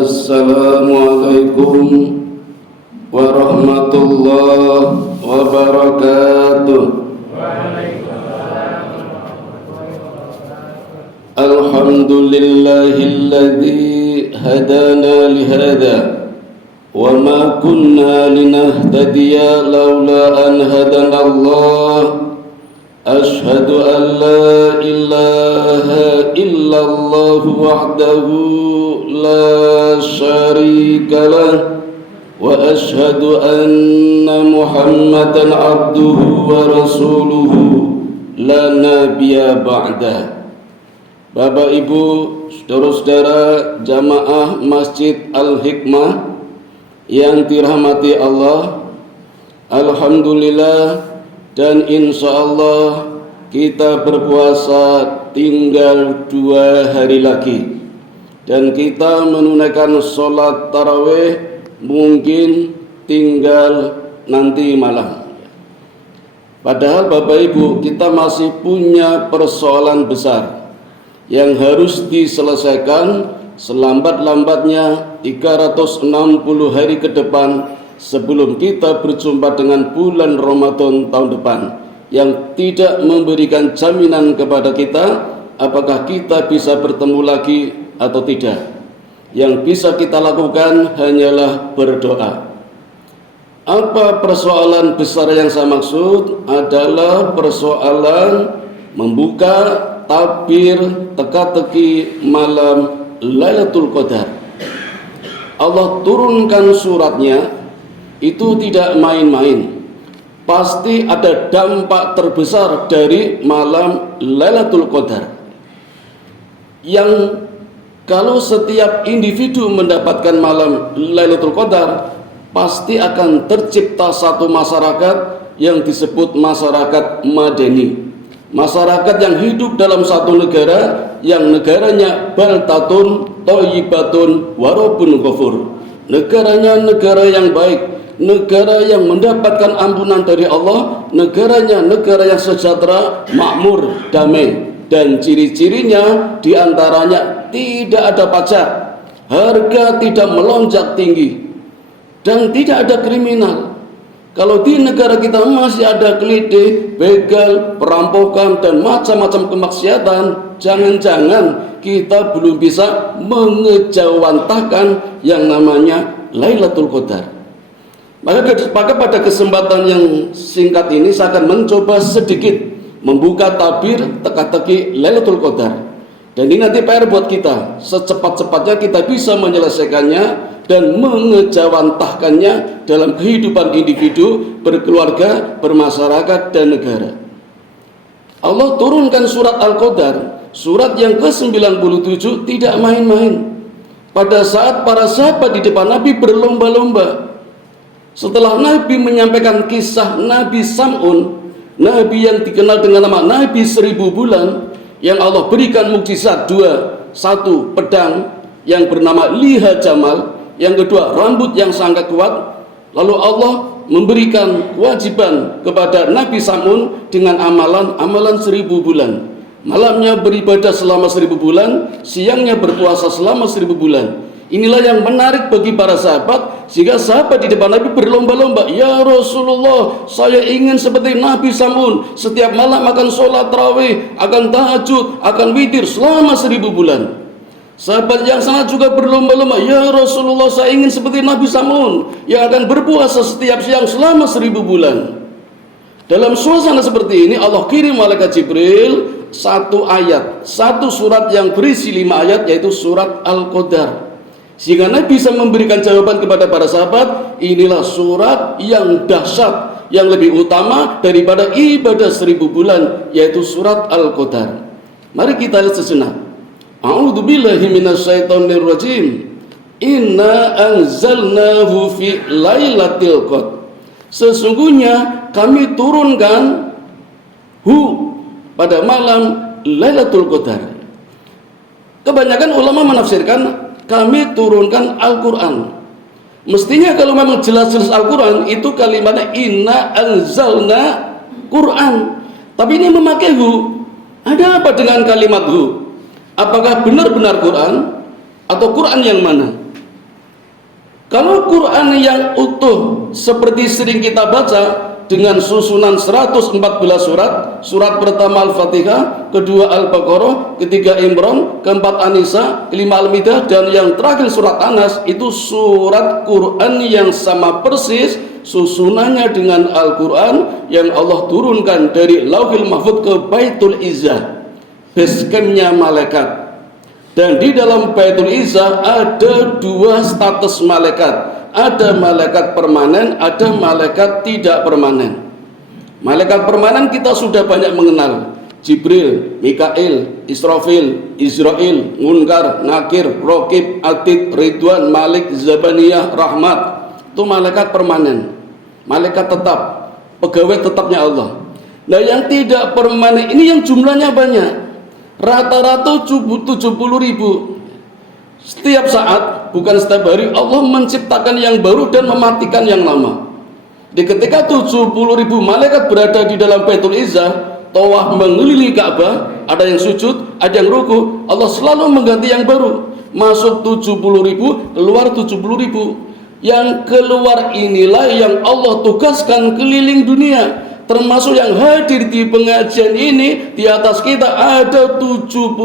Assalamualaikum warahmatullahi wabarakatuh. Alhamdulillahilladzi hadana lihada wa ma kunna linahtadiya laula an hadana Allah. Ashhadu an la ilaha illallah wahdahu la syarika lah wa ashhadu anna Muhammadan abduhu wa rasuluhu la nabiyya ba'dah. Bapak Ibu, saudara-saudara jamaah Masjid Al-Hikmah yang dirahmati Allah, alhamdulillah dan insya Allah kita berpuasa tinggal 2 hari lagi dan kita menunaikan sholat tarawih mungkin tinggal nanti malam. Padahal Bapak Ibu, kita masih punya persoalan besar yang harus diselesaikan selambat-lambatnya 360 hari ke depan sebelum kita berjumpa dengan bulan Ramadan tahun depan, yang tidak memberikan jaminan kepada kita apakah kita bisa bertemu lagi atau tidak. Yang bisa kita lakukan hanyalah berdoa. Apa persoalan besar yang saya maksud? Adalah persoalan membuka tabir teka-teki malam Lailatul Qadar. Allah turunkan suratnya itu tidak main-main. Pasti ada dampak terbesar dari malam Lailatul Qadar, yang kalau setiap individu mendapatkan malam Lailatul Qadar, pasti akan tercipta satu masyarakat yang disebut masyarakat madani, masyarakat yang hidup dalam satu negara yang negaranya baltatun thayyibatun warabun ghafur, negaranya negara yang baik, negara yang mendapatkan ampunan dari Allah, negaranya negara yang sejahtera, makmur, damai, dan ciri-cirinya diantaranya tidak ada pajak, harga tidak melonjak tinggi, dan tidak ada kriminal. Kalau di negara kita masih ada kelitih, begal, perampokan, dan macam-macam kemaksiatan, jangan-jangan kita belum bisa mengejawantahkan yang namanya Lailatul Qadar. Maka pada kesempatan yang singkat ini saya akan mencoba sedikit membuka tabir teka-teki Lailatul Qadar. Dan ini nanti PR buat kita, secepat-cepatnya kita bisa menyelesaikannya dan mengejawantahkannya dalam kehidupan individu, berkeluarga, bermasyarakat, dan negara. Allah turunkan surat Al-Qadar, surat yang ke-97, tidak main-main. Pada saat para sahabat di depan Nabi berlomba-lomba, setelah Nabi menyampaikan kisah Nabi Sam'un, Nabi yang dikenal dengan nama Nabi 1000 bulan, yang Allah berikan mukjizat 2, 1 pedang yang bernama Liha Jamal, yang kedua rambut yang sangat kuat. Lalu Allah memberikan kewajiban kepada Nabi Sam'un dengan amalan 1000 bulan. Malamnya beribadah selama 1000 bulan, siangnya berpuasa selama 1000 bulan. Inilah yang menarik bagi para sahabat, sehingga sahabat di depan Nabi berlomba-lomba, "Ya Rasulullah, saya ingin seperti Nabi Sam'un, setiap malam akan sholat tarawih, akan tahajud, akan witir selama 1000 bulan." Sahabat yang sana juga berlomba-lomba, "Ya Rasulullah, saya ingin seperti Nabi Sam'un yang akan berpuasa setiap siang selama 1000 bulan." Dalam suasana seperti ini, Allah kirim malaikat Jibril satu ayat, satu surat yang berisi 5 ayat, yaitu surat Al-Qadar. Sehingga Nabi bisa memberikan jawaban kepada para sahabat, inilah surat yang dahsyat, yang lebih utama daripada ibadah 1000 bulan, yaitu surat Al-Qadar. Mari kita lihat sejenak. A'udzubillahi minasyaitonirrajim. Inna anzalnahu fi lailatul qadar. Sesungguhnya kami turunkan pada malam Lailatul Qadar. Kebanyakan ulama menafsirkan kami turunkan Al-Quran. Mestinya kalau memang jelas-jelas Al-Quran itu kalimatnya inna anzalna Quran. Tapi ini memakai hu. Ada apa dengan kalimat hu? Apakah benar-benar Quran atau Quran yang mana? Kalau Quran yang utuh seperti sering kita baca dengan susunan 114 surat, surat pertama Al-Fatihah, kedua Al-Baqarah, ketiga Imran, keempat An-Nisa, kelima Al-Maidah, dan yang terakhir surat Anas, itu surat Quran yang sama persis susunannya dengan Al-Quran yang Allah turunkan dari Lauhil Mahfuz ke Baitul Izzah, basecampnya malaikat. Dan di dalam Baitul Izzah ada dua status malaikat. Ada malaikat permanen, ada malaikat tidak permanen. Malaikat permanen kita sudah banyak mengenal. Jibril, Mikail, Israfil, Israel, Munkar, Nakir, Raqib, Atid, Ridwan, Malik, Zabaniyah, Rahmat. Itu malaikat permanen, malaikat tetap, pegawai tetapnya Allah. Nah, yang tidak permanen ini yang jumlahnya banyak. Rata-rata 70.000. Setiap saat, bukan setiap hari, Allah menciptakan yang baru dan mematikan yang lama. Di ketika 70.000 malaikat berada di dalam Baitul Izzah, tawaf mengelilingi Ka'bah, ada yang sujud, ada yang ruku, Allah selalu mengganti yang baru. Masuk 70.000, keluar 70.000. Yang keluar inilah yang Allah tugaskan keliling dunia. Termasuk yang hadir di pengajian ini, di atas kita ada 70.000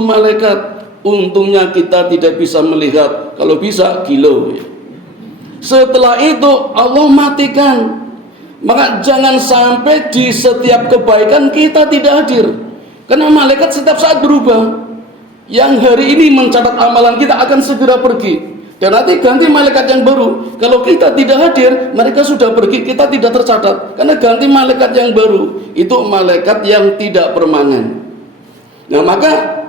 malaikat. Untungnya kita tidak bisa melihat, kalau bisa kilo. Setelah itu Allah matikan. Maka jangan sampai di setiap kebaikan kita tidak hadir, karena malaikat setiap saat berubah. Yang hari ini mencatat amalan kita akan segera pergi, dan nanti ganti malaikat yang baru. Kalau kita tidak hadir, mereka sudah pergi, kita tidak tercatat, karena ganti malaikat yang baru. Itu malaikat yang tidak permanen. Nah, maka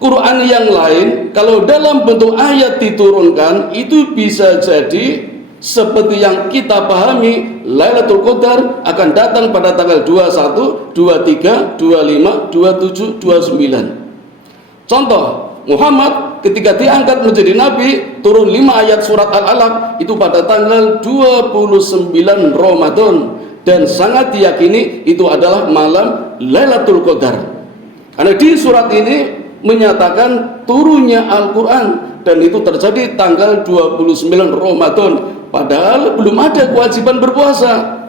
Quran yang lain kalau dalam bentuk ayat diturunkan itu bisa jadi seperti yang kita pahami, Lailatul Qadar akan datang pada tanggal 21, 23, 25, 27, 29. Contoh, Muhammad ketika diangkat menjadi nabi, turun 5 ayat surat Al-Alaq itu pada tanggal 29 Ramadan, dan sangat diyakini itu adalah malam Lailatul Qadar. Karena di surat ini menyatakan turunnya Al-Quran, dan itu terjadi tanggal 29 Ramadan, padahal belum ada kewajiban berpuasa.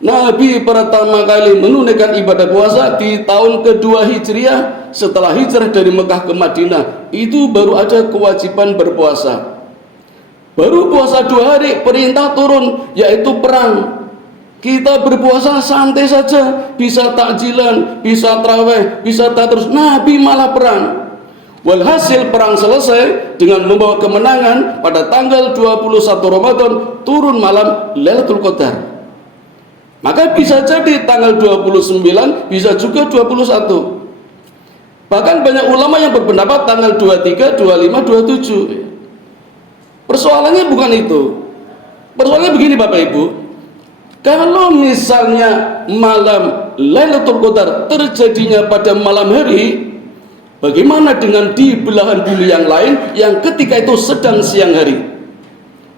Nabi pertama kali menunaikan ibadah puasa di tahun kedua Hijriah setelah hijrah dari Mekah ke Madinah, itu baru ada kewajiban berpuasa. Baru puasa 2 hari perintah turun, yaitu perang. Kita berpuasa santai saja, bisa takjilan, bisa traweh, bisa terus. Nabi malah perang. Walhasil perang selesai dengan membawa kemenangan pada tanggal 21 Ramadan, turun malam Lailatul Qadar. Maka bisa jadi tanggal 29, bisa juga 21. Bahkan banyak ulama yang berpendapat tanggal 23, 25, 27. Persoalannya bukan itu. Persoalannya begini Bapak Ibu. Kalau misalnya malam Lailatul Qadar terjadinya pada malam hari, bagaimana dengan di belahan bumi yang lain yang ketika itu sedang siang hari?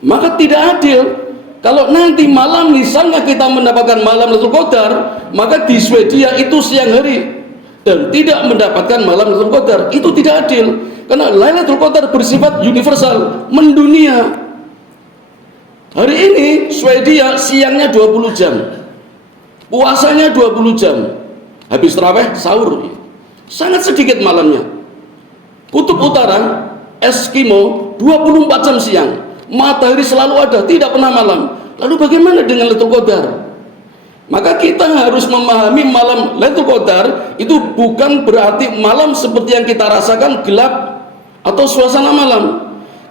Maka tidak adil. Kalau nanti malam misalnya kita mendapatkan malam Lailatul Qadar, maka di Swedia itu siang hari dan tidak mendapatkan malam Lailatul Qadar, itu tidak adil. Karena Lailatul Qadar bersifat universal, mendunia. Hari ini Swedia siangnya 20 jam, puasanya 20 jam, habis tarawih sahur, sangat sedikit malamnya. Kutub Utara Eskimo 24 jam siang, matahari selalu ada, tidak pernah malam. Lalu bagaimana dengan Lailatul Qadar? Maka kita harus memahami malam Lailatul Qadar itu bukan berarti malam seperti yang kita rasakan gelap atau suasana malam.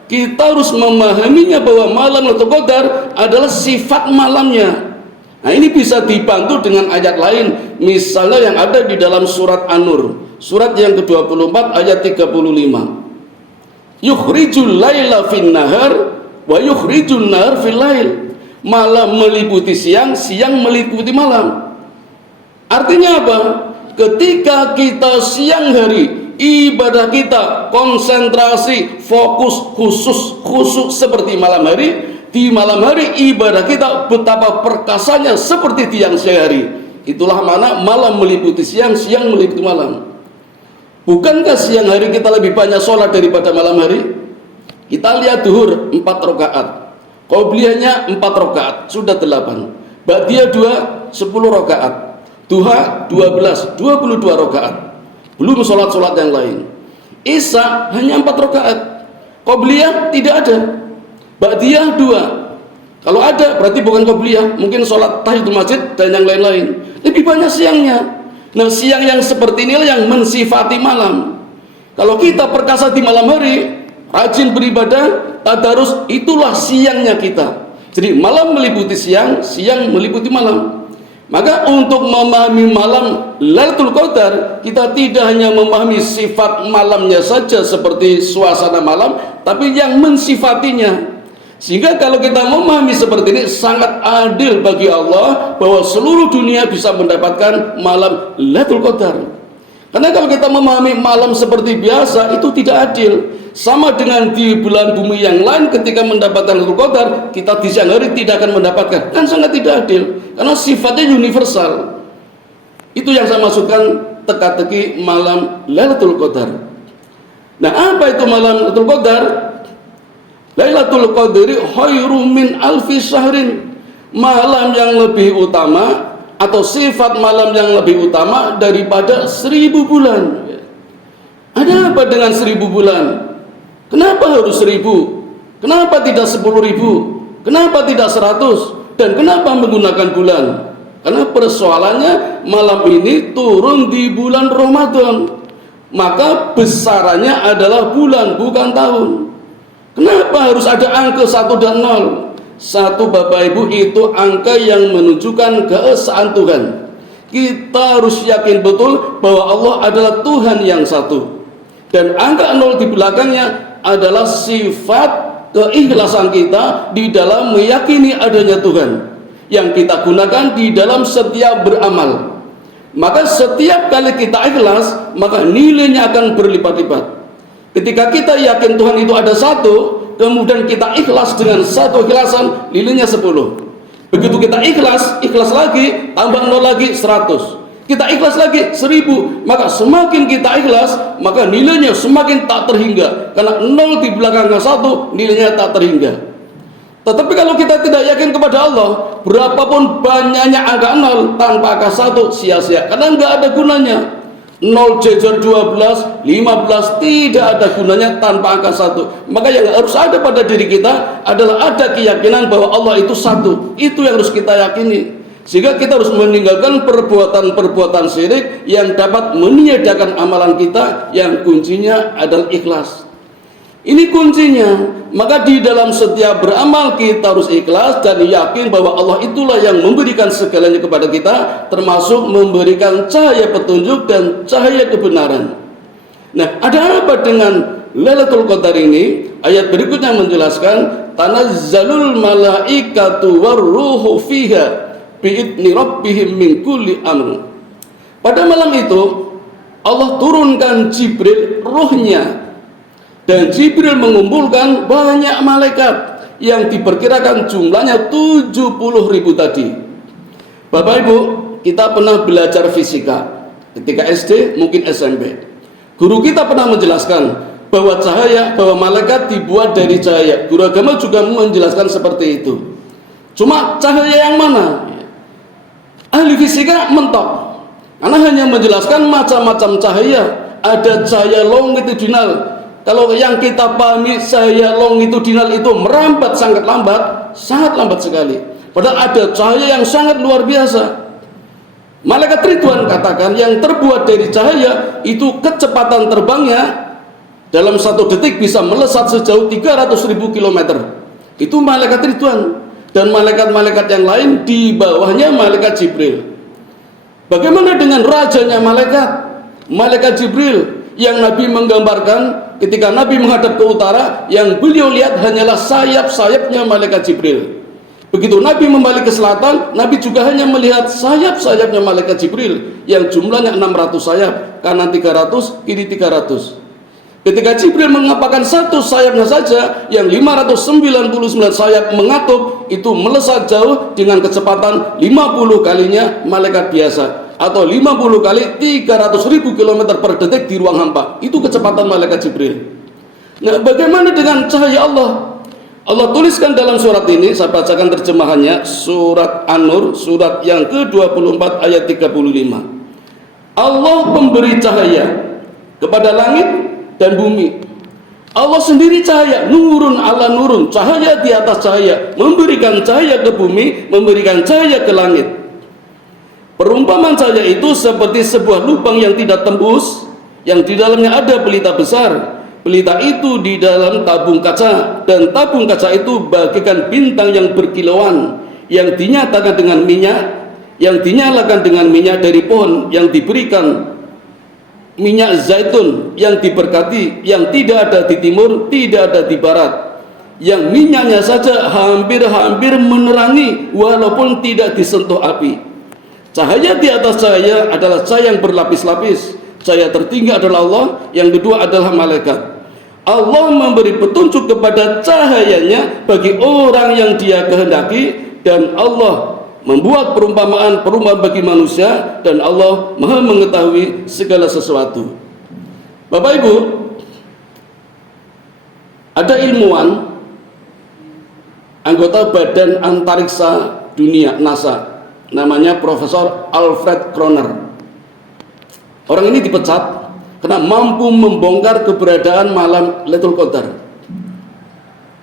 Kita harus memahaminya bahwa malam Lailatul Qadar adalah sifat malamnya. Nah, ini bisa dibantu dengan ayat lain, misalnya yang ada di dalam surat An-Nur, surat yang ke-24 ayat 35. Yukhrijul laila fin nahar wa yukhrijun nahar fil lail. Malam meliputi siang, siang meliputi malam. Artinya apa? Ketika kita siang hari ibadah kita konsentrasi, fokus, khusus seperti malam hari. Di malam hari ibadah kita betapa perkasanya seperti tiang siang hari. Itulah mana malam meliputi siang, siang meliputi malam. Bukankah siang hari kita lebih banyak sholat daripada malam hari? Kita lihat duhur 4 rakaat, Qobliyahnya 4 rakaat, sudah 8. Ba'diyah 2, 10 rakaat. Duha 12, 22 rakaat. Belum sholat-sholat yang lain. Isya hanya 4 rakaat. Qobliyah tidak ada. Ba'diyah 2. Kalau ada berarti bukan qobliyah, mungkin sholat tahiyatul masjid dan yang lain-lain. Lebih banyak siangnya. Nah, siang yang seperti inilah yang mensifati malam. Kalau kita perkasa di malam hari, rajin beribadah, tadarus, itulah siangnya kita. Jadi malam meliputi siang, siang meliputi malam. Maka untuk memahami malam Lailatul Qadar, kita tidak hanya memahami sifat malamnya saja seperti suasana malam, tapi yang mensifatinya. Sehingga kalau kita memahami seperti ini, sangat adil bagi Allah bahwa seluruh dunia bisa mendapatkan malam Lailatul Qadar. Karena kalau kita memahami malam seperti biasa, itu tidak adil. Sama dengan di bulan bumi yang lain, ketika mendapatkan Lailatul Qadar, kita di siang hari tidak akan mendapatkan. Kan sangat tidak adil, karena sifatnya universal. Itu yang saya maksudkan teka-teki malam Lailatul Qadar. Nah, apa itu malam Lailatul Qadar? Lailatul Qadri khairum min alfi syahrin. Malam yang lebih utama atau sifat malam yang lebih utama daripada 1000 bulan. Ada apa dengan 1000 bulan? Kenapa harus 1000? Kenapa tidak 10.000? Kenapa tidak 100? Dan kenapa menggunakan bulan? Karena persoalannya malam ini turun di bulan Ramadan, maka besarannya adalah bulan, bukan tahun. Kenapa harus ada angka 1 dan 0? 1, Bapak Ibu, itu angka yang menunjukkan keesaan Tuhan. Kita harus yakin betul bahwa Allah adalah Tuhan yang satu. Dan angka 0 di belakangnya adalah sifat keikhlasan kita di dalam meyakini adanya Tuhan, yang kita gunakan di dalam setiap beramal. Maka setiap kali kita ikhlas, maka nilainya akan berlipat-lipat. Ketika kita yakin Tuhan itu ada satu, kemudian kita ikhlas dengan satu ikhlasan, nilainya 10. Begitu kita ikhlas lagi, tambah 0 lagi, 100. Kita ikhlas lagi 1000, maka semakin kita ikhlas, maka nilainya semakin tak terhingga. Karena 0 di belakangnya 1, nilainya tak terhingga. Tetapi kalau kita tidak yakin kepada Allah, berapapun banyaknya angka 0 tanpa angka 1 sia-sia, karena nggak ada gunanya. 0 jejer 12, 15 tidak ada gunanya tanpa angka 1. Maka yang harus ada pada diri kita adalah ada keyakinan bahwa Allah itu satu. Itu yang harus kita yakini. Sehingga kita harus meninggalkan perbuatan-perbuatan syirik yang dapat meniadakan amalan kita, yang kuncinya adalah ikhlas. Ini kuncinya. Maka di dalam setiap beramal kita harus ikhlas dan yakin bahwa Allah itulah yang memberikan segalanya kepada kita, termasuk memberikan cahaya petunjuk dan cahaya kebenaran. Nah, ada apa dengan Lailatul Qadar ini? Ayat berikutnya menjelaskan, tanazzalul malaikatu warruhu fiha bi'idni rabbihim min kulli amr. Pada malam itu Allah turunkan Jibril, ruhnya. Dan Jibril mengumpulkan banyak malaikat yang diperkirakan jumlahnya 70.000 tadi. Bapak Ibu, kita pernah belajar fisika ketika SD, mungkin SMP. Guru kita pernah menjelaskan bahwa malaikat dibuat dari cahaya. Guru agama juga menjelaskan seperti itu. Cuma cahaya yang mana? Ahli fisika mentok, karena hanya menjelaskan macam-macam cahaya. Ada cahaya longitudinal. Kalau yang kita pahami cahaya longitudinal itu merambat sangat lambat sekali. Padahal ada cahaya yang sangat luar biasa. Malaikat Ridwan katakan yang terbuat dari cahaya itu kecepatan terbangnya dalam 1 detik bisa melesat sejauh 300.000 km. Itu malaikat Ridwan. Dan malaikat-malaikat yang lain di bawahnya malaikat Jibril. Bagaimana dengan rajanya malaikat Jibril, yang Nabi menggambarkan ketika Nabi menghadap ke utara, yang beliau lihat hanyalah sayap-sayapnya malaikat Jibril. Begitu Nabi membalik ke selatan, Nabi juga hanya melihat sayap-sayapnya malaikat Jibril yang jumlahnya 600 sayap, kanan 300, kiri 300. Ketika Jibril mengepakkan satu sayapnya saja, yang 599 sayap mengatup, itu melesat jauh dengan kecepatan 50 kalinya malaikat biasa, atau 50 kali 300.000 km per detik di ruang hampa. Itu kecepatan malaikat Jibril. Nah, bagaimana dengan cahaya Allah? Allah tuliskan dalam surat ini, saya bacakan terjemahannya, surat An-Nur, surat yang ke-24 ayat 35. Allah pemberi cahaya kepada langit dan bumi. Allah sendiri cahaya, nurun ala nurun, cahaya di atas cahaya, memberikan cahaya ke bumi, memberikan cahaya ke langit. Perumpamaan cahaya itu seperti sebuah lubang yang tidak tembus, yang di dalamnya ada pelita besar. Pelita itu di dalam tabung kaca, dan tabung kaca itu bagikan bintang yang berkilauan, yang dinyatakan dengan minyak, yang dinyalakan dengan minyak dari pohon, yang diberikan minyak zaitun, yang diberkati, yang tidak ada di timur, tidak ada di barat, yang minyaknya saja hampir-hampir menerangi walaupun tidak disentuh api. Cahaya di atas cahaya adalah cahaya yang berlapis-lapis. Cahaya tertinggi adalah Allah, yang kedua adalah malaikat. Allah memberi petunjuk kepada cahayanya bagi orang yang Dia kehendaki, dan Allah membuat perumpamaan bagi manusia, dan Allah Maha mengetahui segala sesuatu. Bapak Ibu, ada ilmuwan anggota Badan Antariksa Dunia NASA, namanya Profesor Alfred Kroner. Orang ini dipecat karena mampu membongkar keberadaan malam Lailatul Qadar.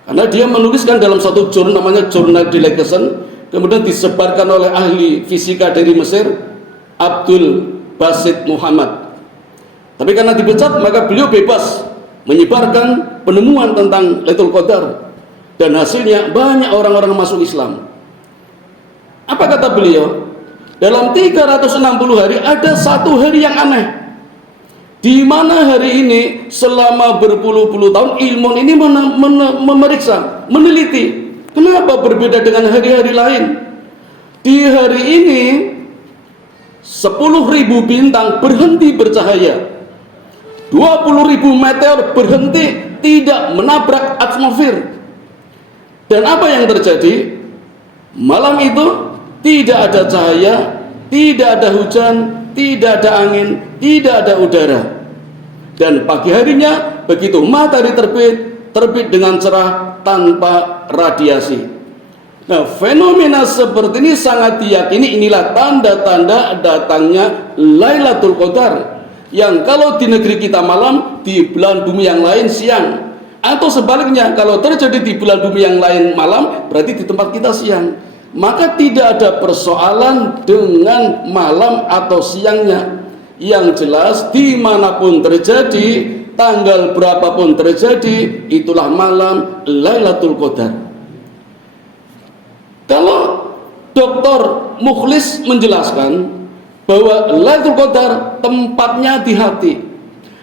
Karena dia menuliskan dalam satu jurnal namanya Journal Delegation, kemudian disebarkan oleh ahli fisika dari Mesir, Abdul Basit Muhammad. Tapi karena dipecat, maka beliau bebas menyebarkan penemuan tentang Lailatul Qadar, dan hasilnya banyak orang-orang masuk Islam. Apa kata beliau? Dalam 360 hari ada satu hari yang aneh, di mana hari ini selama berpuluh-puluh tahun ilmuwan ini memeriksa, meneliti kenapa berbeda dengan hari-hari lain. Di hari ini 10.000 bintang berhenti bercahaya, 20.000 meteor berhenti, tidak menabrak atmosfer. Dan apa yang terjadi? Malam itu tidak ada cahaya, tidak ada hujan, tidak ada angin, tidak ada udara. Dan pagi harinya begitu matahari terbit dengan cerah tanpa radiasi. Nah, fenomena seperti ini sangat diyakini inilah tanda-tanda datangnya Lailatul Qadar, yang kalau di negeri kita malam, di belahan bumi yang lain siang. Atau sebaliknya, kalau terjadi di belahan bumi yang lain malam, berarti di tempat kita siang. Maka tidak ada persoalan dengan malam atau siangnya. Yang jelas dimanapun terjadi, tanggal berapapun terjadi, itulah malam Lailatul Qadar. Kalau Dr. Mukhlis menjelaskan bahwa Lailatul Qadar tempatnya di hati.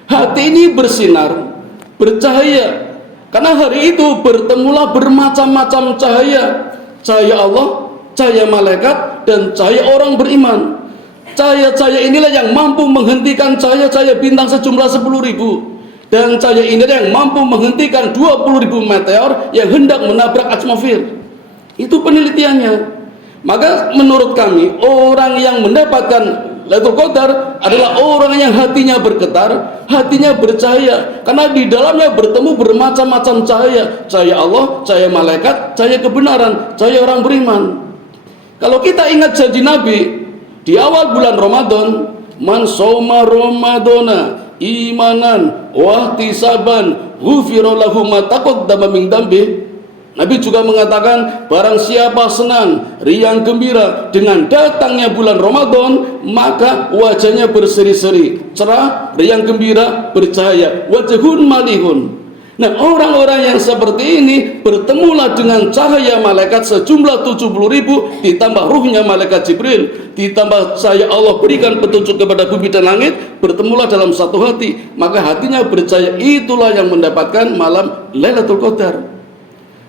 Hati ini bersinar, bercahaya, karena hari itu bertemulah bermacam-macam cahaya. Cahaya Allah, cahaya malaikat, dan cahaya orang beriman. Cahaya-cahaya inilah yang mampu menghentikan cahaya-cahaya bintang sejumlah 10.000, dan cahaya inilah yang mampu menghentikan 20.000 meteor yang hendak menabrak atmosfer. Itu penelitiannya. Maka menurut kami, orang yang mendapatkan Lailatul Qadar adalah orang yang hatinya bergetar, hatinya bercahaya, karena di dalamnya bertemu bermacam-macam cahaya. Cahaya Allah, cahaya malaikat, cahaya kebenaran, cahaya orang beriman. Kalau kita ingat janji Nabi di awal bulan Ramadan, man soma ramadana imanan wa ihtisaban ghufira lahu ma taqaddama min dambi. Nabi juga mengatakan, barang siapa senang, riang gembira dengan datangnya bulan Ramadan, maka wajahnya berseri-seri, cerah, riang gembira, bercahaya, wajhun malihun. Nah, orang-orang yang seperti ini bertemulah dengan cahaya malaikat sejumlah 70.000, ditambah ruhnya malaikat Jibril, ditambah cahaya Allah berikan petunjuk kepada bumi dan langit, bertemulah dalam satu hati, maka hatinya bercahaya. Itulah yang mendapatkan malam Lailatul Qadar.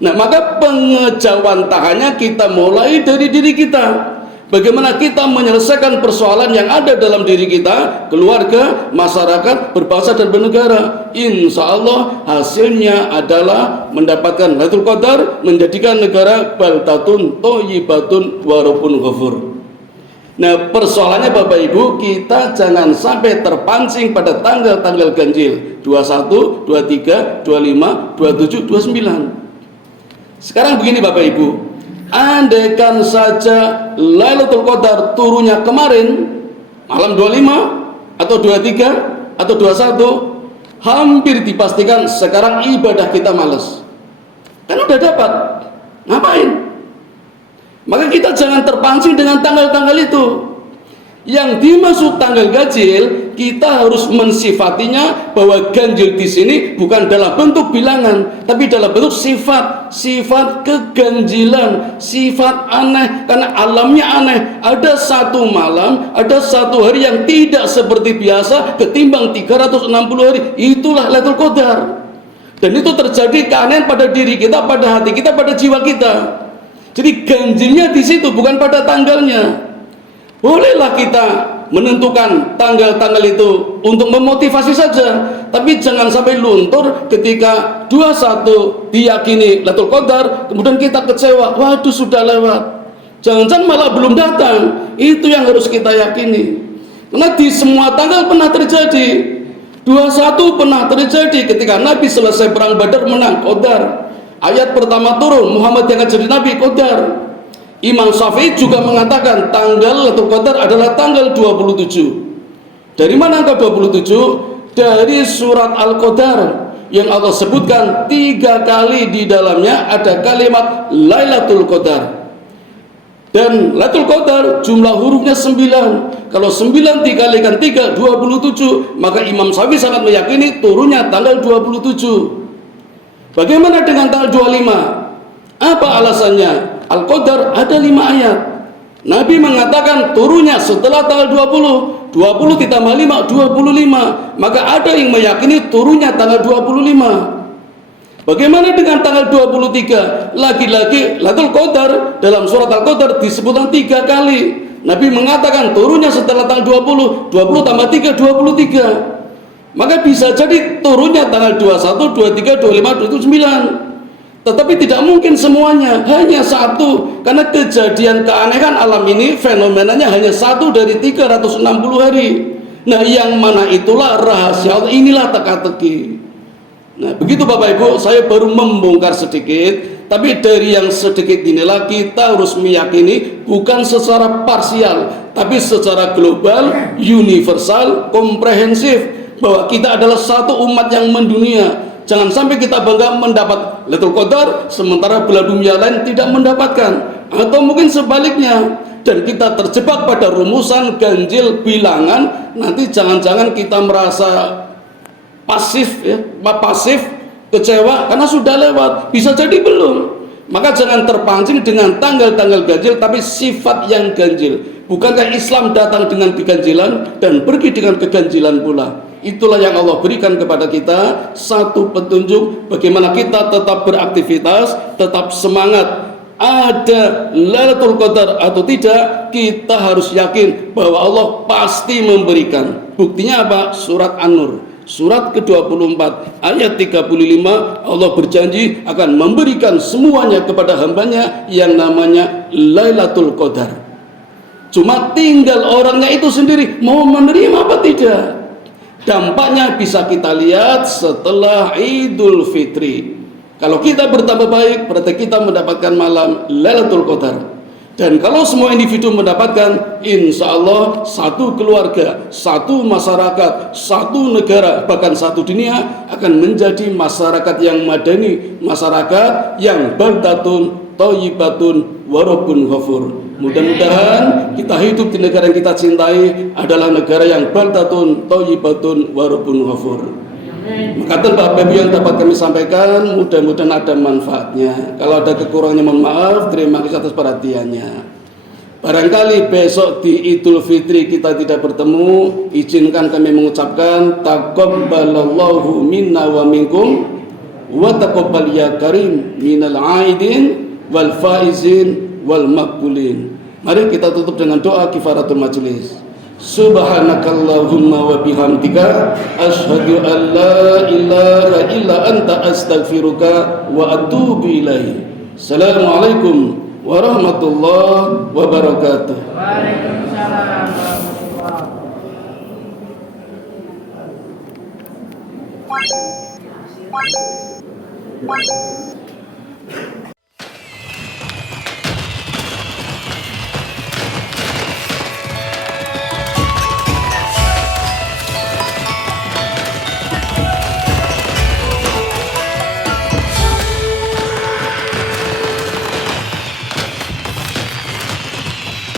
Nah, maka pengejawantahannya kita mulai dari diri kita. Bagaimana kita menyelesaikan persoalan yang ada dalam diri kita, keluarga, masyarakat, berbangsa dan bernegara. Insya Allah hasilnya adalah mendapatkan Lailatul Qadar, menjadikan negara baldatun thayyibatun warabun ghafur. Nah, persoalannya Bapak Ibu, kita jangan sampai terpancing pada tanggal-tanggal ganjil 21, 23, 25, 27, 29. Sekarang begini Bapak Ibu, andaikan saja Lailatul Qadar turunnya kemarin malam 25 atau 23 atau 21, hampir dipastikan sekarang ibadah kita malas. Kan udah dapat, ngapain? Maka kita jangan terpancing dengan tanggal-tanggal itu. Yang dimaksud tanggal ganjil, kita harus mensifatinya bahwa ganjil di sini bukan dalam bentuk bilangan, tapi dalam bentuk sifat keganjilan, sifat aneh, karena alamnya aneh. Ada satu malam, ada satu hari yang tidak seperti biasa ketimbang 360 hari. Itulah Lailatul Qadar. Dan itu terjadi keanehan pada diri kita, pada hati kita, pada jiwa kita. Jadi ganjilnya di situ, bukan pada tanggalnya. Bolehlah kita menentukan tanggal-tanggal itu untuk memotivasi saja, tapi jangan sampai luntur ketika 21 diyakini Lailatul Qadar, kemudian kita kecewa, waduh sudah lewat. Jangan-jangan malah belum datang. Itu yang harus kita yakini. Karena di semua tanggal pernah terjadi. 21 pernah terjadi ketika Nabi selesai perang Badar menang, Qadar. Ayat pertama turun, Muhammad yang jadi Nabi, Qadar. Imam Syafi'i juga mengatakan tanggal Lailatul Qadar adalah tanggal 27. Dari mana angka 27? Dari surat Al-Qadar yang Allah sebutkan 3 kali di dalamnya ada kalimat Lailatul Qadar. Dan Lailatul Qadar jumlah hurufnya 9. Kalau 9 dikalikan 3, 27. Maka Imam Syafi'i sangat meyakini turunnya tanggal 27. Bagaimana dengan tanggal 25? Apa alasannya? Al-Qadar ada 5 ayat. Nabi mengatakan turunnya setelah tanggal 20. 20 ditambah 5, 25. Maka ada yang meyakini turunnya tanggal 25. Bagaimana dengan tanggal 23? Lagi-lagi Lailatul Qadar dalam surat Al-Qadar disebutkan 3 kali. Nabi mengatakan turunnya setelah tanggal 20. 20 tambah 3, 23. Maka bisa jadi turunnya tanggal 21, 23, 25, 29. Tetapi tidak mungkin semuanya, hanya satu. Karena kejadian keanehan alam ini, fenomenanya hanya satu dari 360 hari. Nah, yang mana itulah rahasia Allah, inilah teka-teki. Nah, begitu Bapak Ibu, saya baru membongkar sedikit. Tapi dari yang sedikit inilah kita harus meyakini bukan secara parsial, tapi secara global, universal, komprehensif, bahwa kita adalah satu umat yang mendunia. Jangan sampai kita bangga mendapat Lailatul Qadar sementara belahan dunia lain tidak mendapatkan, atau mungkin sebaliknya, dan kita terjebak pada rumusan ganjil bilangan. Nanti jangan-jangan kita merasa pasif, kecewa karena sudah lewat. Bisa jadi belum. Maka jangan terpancing dengan tanggal-tanggal ganjil, tapi sifat yang ganjil. Bukankah Islam datang dengan keganjilan dan pergi dengan keganjilan pula? Itulah yang Allah berikan kepada kita, satu petunjuk bagaimana kita tetap beraktivitas, tetap semangat. Ada Lailatul Qadar atau tidak, kita harus yakin bahwa Allah pasti memberikan. Buktinya apa? Surat An-Nur, surat ke-24 ayat 35, Allah berjanji akan memberikan semuanya kepada hambanya yang namanya Lailatul Qadar. Cuma tinggal orangnya itu sendiri mau menerima apa tidak. Dampaknya bisa kita lihat setelah Idul Fitri. Kalau kita bertambah baik, berarti kita mendapatkan malam Lailatul Qadar. Dan kalau semua individu mendapatkan, insya Allah satu keluarga, satu masyarakat, satu negara, bahkan satu dunia akan menjadi masyarakat yang madani, masyarakat yang baldatun, thayyibatun, warabun ghafur. Mudah-mudahan kita hidup di negara yang kita cintai adalah negara yang baldatun, thayyibatun, warabun ghafur. Maka Bapak Ibu yang dapat kami sampaikan, mudah-mudahan ada manfaatnya. Kalau ada kekurangannya mohon maaf, terima kasih atas perhatiannya. Barangkali besok di Idul Fitri kita tidak bertemu, izinkan kami mengucapkan taqabbalallahu minna wa minkum wa taqabbal ya karim minal aidin wal faizin wal maqbulin. Mari kita tutup dengan doa kifaratul majelis. Subhanakallahumma wa bihamdika asyhadu an la ilaha illa anta astaghfiruka wa atubu ilaik. Assalamualaikum warahmatullahi wabarakatuh. Waalaikumsalam warahmatullahi wabarakatuh.